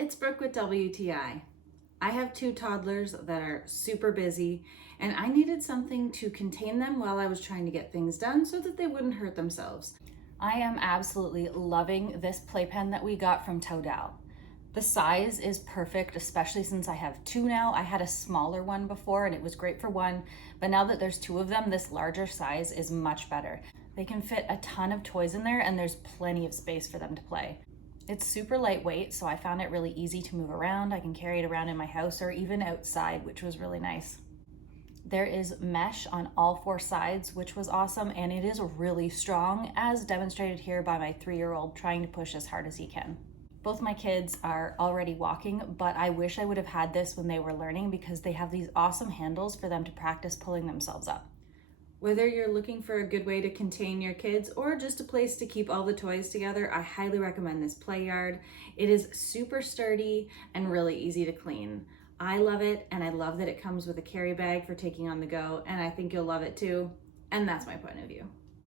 it's Brooke with WTI. I have two toddlers that are super busy, and I needed something to contain them while I was trying to get things done so that they wouldn't hurt themselves. I am absolutely loving this playpen that we got from TODALE. The size is perfect, especially since I have two now. I had a smaller one before and it was great for one, but now that there's two of them, this larger size is much better. They can fit a ton of toys in there and there's plenty of space for them to play. It's super lightweight, so I found it really easy to move around. I can carry it around in my house or even outside, which was really nice. There is mesh on all four sides, which was awesome, and it is really strong, as demonstrated here by my 3-year-old trying to push as hard as he can. Both my kids are already walking, but I wish I would have had this when they were learning because they have these awesome handles for them to practice pulling themselves up. Whether you're looking for a good way to contain your kids or just a place to keep all the toys together, I highly recommend this play yard. It is super sturdy and really easy to clean. I love it, and I love that it comes with a carry bag for taking on the go, and I think you'll love it too. And that's my point of view.